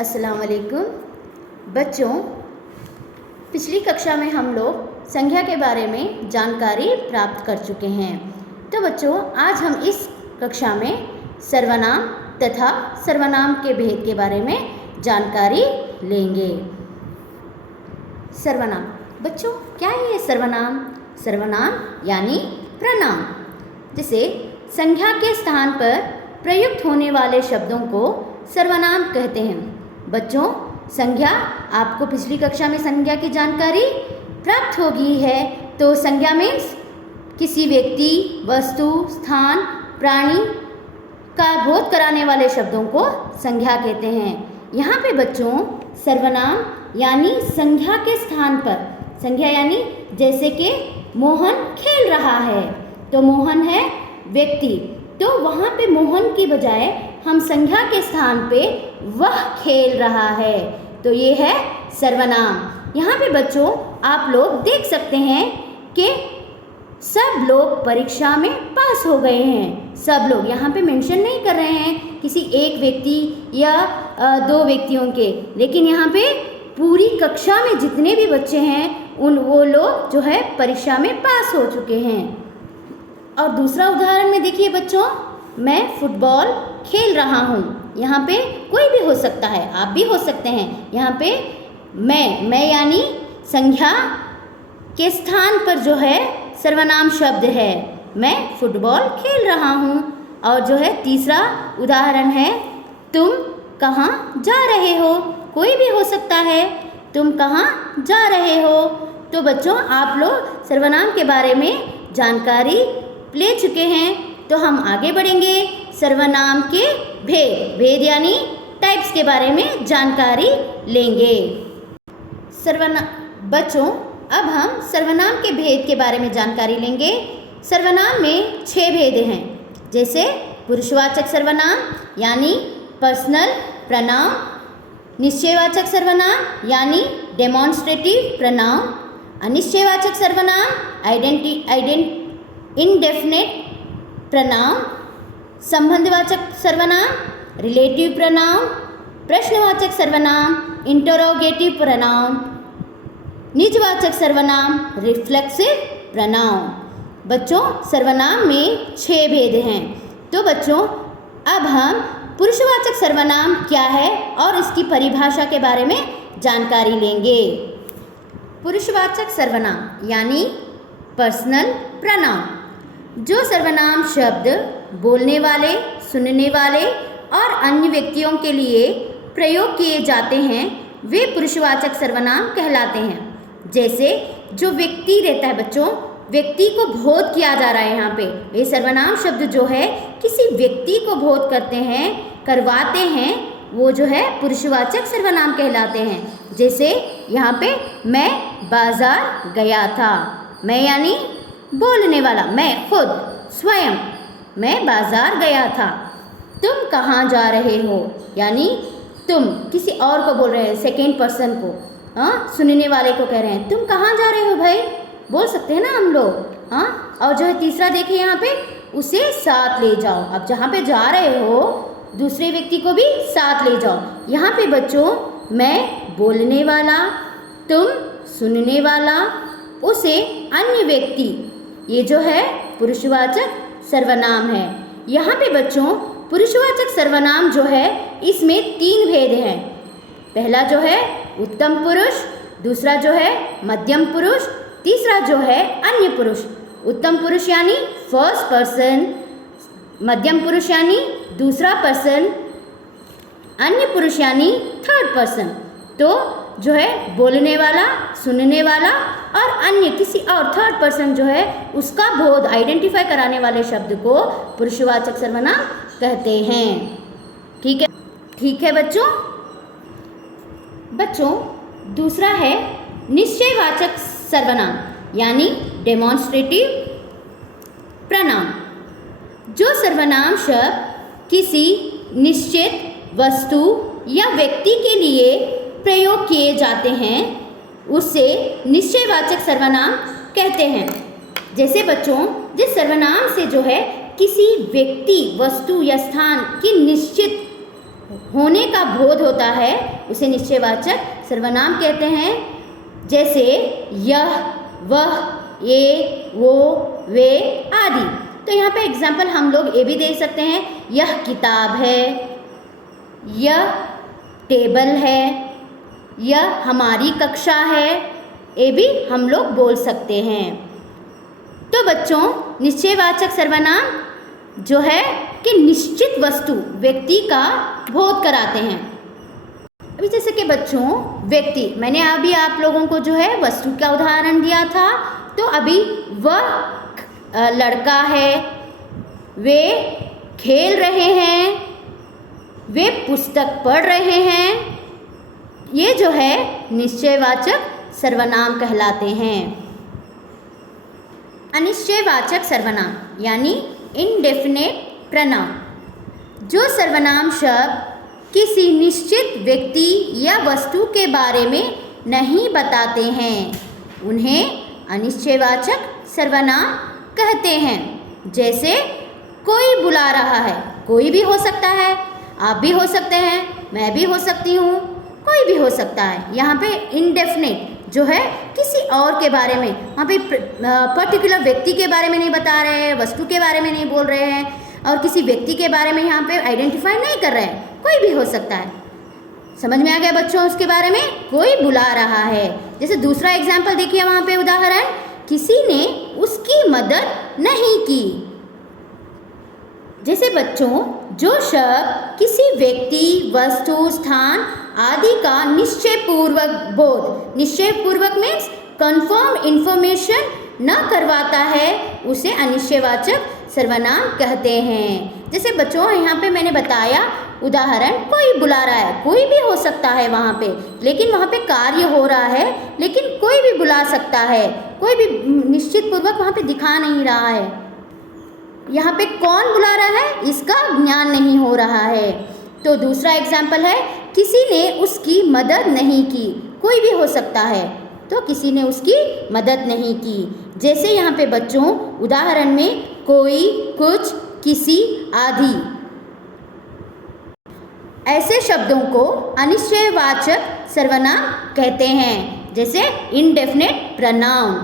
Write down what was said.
अस्सलाम वालेकुम बच्चों, पिछली कक्षा में हम लोग संज्ञा के बारे में जानकारी प्राप्त कर चुके हैं। तो बच्चों, आज हम इस कक्षा में सर्वनाम तथा सर्वनाम के भेद के बारे में जानकारी लेंगे। सर्वनाम बच्चों, क्या है ये सर्वनाम? सर्वनाम यानी प्रनाम, जिसे संज्ञा के स्थान पर प्रयुक्त होने वाले शब्दों को सर्वनाम कहते हैं। बच्चों, संज्ञा, आपको पिछली कक्षा में संज्ञा की जानकारी प्राप्त हो गई है। तो संज्ञा मीन्स किसी व्यक्ति, वस्तु, स्थान, प्राणी का बोध कराने वाले शब्दों को संज्ञा कहते हैं। यहाँ पे बच्चों सर्वनाम यानी संज्ञा के स्थान पर, संज्ञा यानी जैसे कि मोहन खेल रहा है, तो मोहन है व्यक्ति, तो वहाँ पे मोहन की बजाय हम संज्ञा के स्थान पे वह खेल रहा है, तो ये है सर्वनाम। यहाँ पे बच्चों आप लोग देख सकते हैं कि सब लोग परीक्षा में पास हो गए हैं। सब लोग यहाँ पे मेंशन नहीं कर रहे हैं किसी एक व्यक्ति या दो व्यक्तियों के, लेकिन यहाँ पे पूरी कक्षा में जितने भी बच्चे हैं वो लोग जो है परीक्षा में पास हो चुके हैं। और दूसरा उदाहरण में देखिए बच्चों, मैं फुटबॉल खेल रहा हूँ। यहाँ पे कोई भी हो सकता है, आप भी हो सकते हैं। यहाँ पे मैं यानी संज्ञा के स्थान पर जो है सर्वनाम शब्द है, मैं फुटबॉल खेल रहा हूँ। और जो है तीसरा उदाहरण है, तुम कहाँ जा रहे हो, कोई भी हो सकता है, तुम कहाँ जा रहे हो। तो बच्चों आप लोग सर्वनाम के बारे में जानकारी ले चुके हैं, तो हम आगे बढ़ेंगे सर्वनाम के भेद यानी टाइप्स के बारे में जानकारी लेंगे। बच्चों, अब हम सर्वनाम के भेद के बारे में जानकारी लेंगे। सर्वनाम में 6 भेद हैं, जैसे पुरुषवाचक सर्वनाम यानी पर्सनल प्रनाउन, निश्चयवाचक सर्वनाम यानी डेमोन्स्ट्रेटिव प्रनाउन, अनिश्चयवाचक सर्वनाम इंडेफिनिट प्रनाउन, संबंधवाचक सर्वनाम रिलेटिव प्रनाउन, प्रश्नवाचक सर्वनाम इंटरोगेटिव प्रनाउन, निजवाचक सर्वनाम रिफ्लेक्सिव प्रनाउन। बच्चों सर्वनाम में 6 भेद हैं। तो बच्चों अब हम पुरुषवाचक सर्वनाम क्या है और इसकी परिभाषा के बारे में जानकारी लेंगे। पुरुषवाचक सर्वनाम यानी पर्सनल प्रनाउन, जो सर्वनाम शब्द बोलने वाले, सुनने वाले और अन्य व्यक्तियों के लिए प्रयोग किए जाते हैं वे पुरुषवाचक सर्वनाम कहलाते हैं। जैसे जो व्यक्ति रहता है बच्चों, व्यक्ति को बोध किया जा रहा है, यहाँ पे ये सर्वनाम शब्द जो है किसी व्यक्ति को बोध करते हैं, करवाते हैं, वो जो है पुरुषवाचक सर्वनाम कहलाते हैं। जैसे यहाँ पे मैं बाजार गया था, मैं यानी बोलने वाला, मैं खुद स्वयं, मैं बाजार गया था। तुम कहाँ जा रहे हो यानी तुम किसी और को बोल रहे हैं, सेकेंड पर्सन को, सुनने वाले को कह रहे हैं तुम कहाँ जा रहे हो भाई, बोल सकते हैं ना हम लोग। और जो है तीसरा देखिए यहाँ पे, उसे साथ ले जाओ। अब जहाँ पे जा रहे हो दूसरे व्यक्ति को भी साथ ले जाओ। यहाँ पे बच्चों मैं बोलने वाला, तुम सुनने वाला, उसे अन्य व्यक्ति, ये जो है पुरुषवाचक सर्वनाम है। यहाँ पे बच्चों पुरुषवाचक सर्वनाम जो है इसमें 3 भेद हैं। पहला जो है उत्तम पुरुष, दूसरा जो है मध्यम पुरुष, तीसरा जो है अन्य पुरुष। उत्तम पुरुष यानी फर्स्ट पर्सन, मध्यम पुरुष यानी दूसरा पर्सन, अन्य पुरुष यानी थर्ड पर्सन। तो जो है बोलने वाला, सुनने वाला और अन्य किसी और थर्ड पर्सन जो है उसका बोध आइडेंटिफाई कराने वाले शब्द को पुरुषवाचक सर्वनाम कहते हैं। ठीक है बच्चों दूसरा है निश्चयवाचक सर्वनाम यानी डेमोन्स्ट्रेटिव प्रनाउन, जो सर्वनाम शब्द किसी निश्चित वस्तु या व्यक्ति के लिए प्रयोग किए जाते हैं उससे निश्चयवाचक सर्वनाम कहते हैं। जैसे बच्चों जिस सर्वनाम से जो है किसी व्यक्ति, वस्तु या स्थान की निश्चित होने का बोध होता है उसे निश्चयवाचक सर्वनाम कहते हैं। जैसे यह, वह, ये, वो, वे आदि। तो यहाँ पे एग्जाम्पल हम लोग ये भी देख सकते हैं, यह किताब है, यह टेबल है, यह हमारी कक्षा है, ये भी हम लोग बोल सकते हैं। तो बच्चों, निश्चयवाचक सर्वनाम जो है कि निश्चित वस्तु, व्यक्ति का बोध कराते हैं। अभी जैसे कि बच्चों व्यक्ति, मैंने अभी आप लोगों को जो है वस्तु का उदाहरण दिया था। तो अभी वह लड़का है, वे खेल रहे हैं, वे पुस्तक पढ़ रहे हैं, ये जो है निश्चयवाचक सर्वनाम कहलाते हैं। अनिश्चयवाचक सर्वनाम यानी इनडेफिनेट प्रनाउन, जो सर्वनाम शब्द किसी निश्चित व्यक्ति या वस्तु के बारे में नहीं बताते हैं, उन्हें अनिश्चयवाचक सर्वनाम कहते हैं। जैसे कोई बुला रहा है, कोई भी हो सकता है, आप भी हो सकते हैं, मैं भी हो सकती हूँ, कोई भी हो सकता है। यहाँ पे इनडेफिनेट जो है किसी और के बारे में, वहाँ पे पर्टिकुलर व्यक्ति के बारे में नहीं बता रहे हैं, वस्तु के बारे में नहीं बोल रहे हैं, और किसी व्यक्ति के बारे में यहाँ पे आइडेंटिफाई नहीं कर रहे हैं, कोई भी हो सकता है। समझ में आ गया बच्चों उसके बारे में? कोई बुला रहा है। जैसे दूसरा एग्जाम्पल देखिए वहाँ पे उदाहरण, किसी ने उसकी मदद नहीं की। जैसे बच्चों जो शब्द किसी व्यक्ति, वस्तु, स्थान आदि का निश्चयपूर्वक बोध, निश्चयपूर्वक मीन्स कंफर्म इंफॉर्मेशन न करवाता है, उसे अनिश्चयवाचक सर्वनाम कहते हैं। जैसे बच्चों यहाँ पे मैंने बताया उदाहरण, कोई बुला रहा है, कोई भी हो सकता है वहाँ पे, लेकिन वहाँ पे कार्य हो रहा है, लेकिन कोई भी बुला सकता है, कोई भी निश्चित पूर्वक वहाँ पे दिखा नहीं रहा है। यहाँ पे कौन बुला रहा है इसका ज्ञान नहीं हो रहा है। तो दूसरा एग्जाम्पल है, किसी ने उसकी मदद नहीं की, कोई भी हो सकता है, तो किसी ने उसकी मदद नहीं की। जैसे यहाँ पे बच्चों उदाहरण में कोई, कुछ, किसी आदि, ऐसे शब्दों को अनिश्चयवाचक सर्वनाम कहते हैं। जैसे इनडेफिनेट प्रनाउन।